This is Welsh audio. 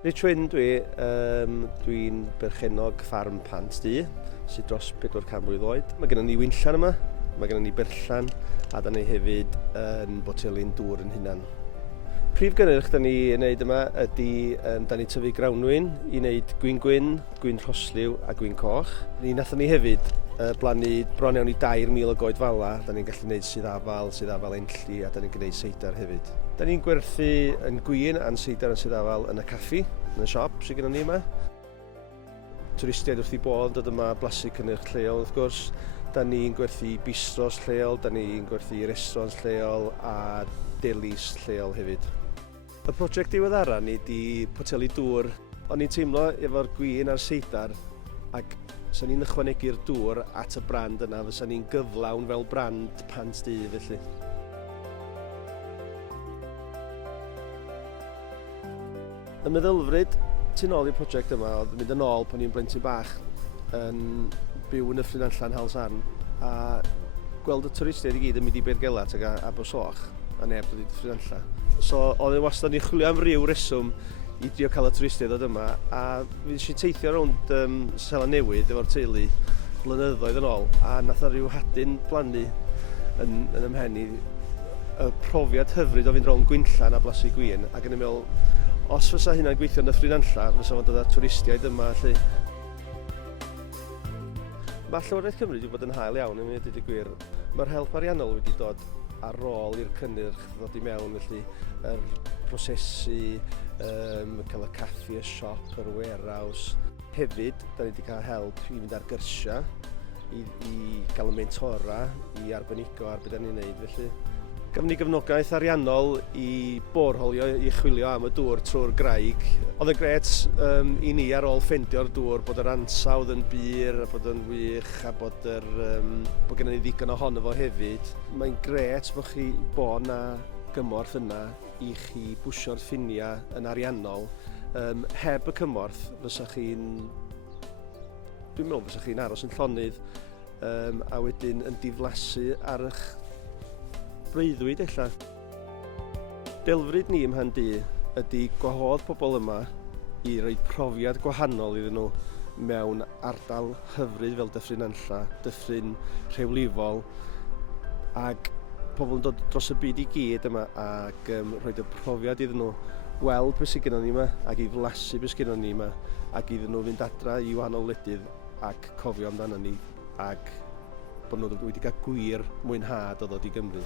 Rydw dwi'n berchenog ffarm Pant sydd dros 400 mlwydd oed. Mae gennym ni wynllan yma, mae gennym ni berllan, a da ni hefyd yn botelyn dŵr yn hunan. Prif gynnyrch da ni yn wneud yma ydy da ni tyfu grawnwyn i wneud gwyn gwyn, gwyn rhosliw a gwyn coch. Nathon ni hefyd blannu bron iawn i 2,000 o goed fala. Da ni'n gallu gwneud syddafal enlli a da ni'n gwneud seidar hefyd. Da ni'n gwerthu yn gwyn a'n seidar yn syddafal yn y caffi, yn y siop sydd gennym ni yma. Twristiaid wrth i bod yn dod yma blasu cynnyrch lleol wrth gwrs. Da ni'n gwerthu bistros lleol, da ni'n gwerthu restaurants lleol a delis lleol hefyd. Y prosiect diweddara ni ydi poteli dŵr. O'n i'n teimlo efo'r gwyn a'r seidar ac sa'n ni'n ychwanegu'r dŵr at y brand yna, fysa'n ni'n gyflawn fel brand Pant felly. Y meddylfryd tu nôl i'r prosiect yma oedd mynd yn ôl pan ni'n blentyn bach yn byw yn y ffrinallan Halsan a gweld y twristiaid i gyd yn mynd i Beirgelat ac Abersoch a neb wedi ffrinallan. So oedd e wastad ni'n chwilio am ryw reswm i drio cael y twristiaid ddod yma a fi eisiau teithio rownd Sela Newydd efo'r teulu blynyddoedd yn ôl a nath o ryw hadyn blannu yn ymhen i y profiad hyfryd o fynd rownd gwynllan a blasu gwyn ac yn ymwneud os fysa hynna'n gweithio yn y ffrinallan, fysa fo'n dod â twristiaid yma felly. Mae Llywodraeth Cymru wedi bod yn hael iawn, yn dweud y gwir. Mae'r help ariannol wedi dod ar ôl i'r cynnyrch ddod i mewn, felly yr prosesu, cael y caffi, y siop, yr warehouse. Hefyd, da ni wedi cael help i fynd ar gyrsia, i gael y mentora, i arbenigo ar beth da ni'n neud felly. Gafon ni gefnogaeth ariannol i borholio, i chwilio am y dŵr trwy'r graig. Oedd yn gret i ni ar ôl ffendio'r dŵr bod yr ansawdd yn bir, bod yn wych a bod gennym ni ddigon ohono fo hefyd. Mae'n gret bod na gymorth yna i chi bwsio'r ffiniau yn ariannol. Heb y cymorth dwi'n meddwl fysa chi'n aros yn llonydd a wedyn yn diflasu ar eich breuddwyd ella. Delfryd ni ym Mhan ydy gwahodd pobl yma i roi profiad gwahanol iddyn nhw mewn ardal hyfryd fel Dyffryn Nantlla, Dyffryn Rhewlifol ac pobl yn dod dros y byd i gyd yma ac rhoi y profiad iddyn nhw weld beth sydd gennym ni yma ac i flasu beth sydd gennym ni yma ac iddyn nhw fynd adra i wahanol wledydd ac cofio amdano ni ac bod nhw wedi cael gwir mwynhad o ddod i Gymru.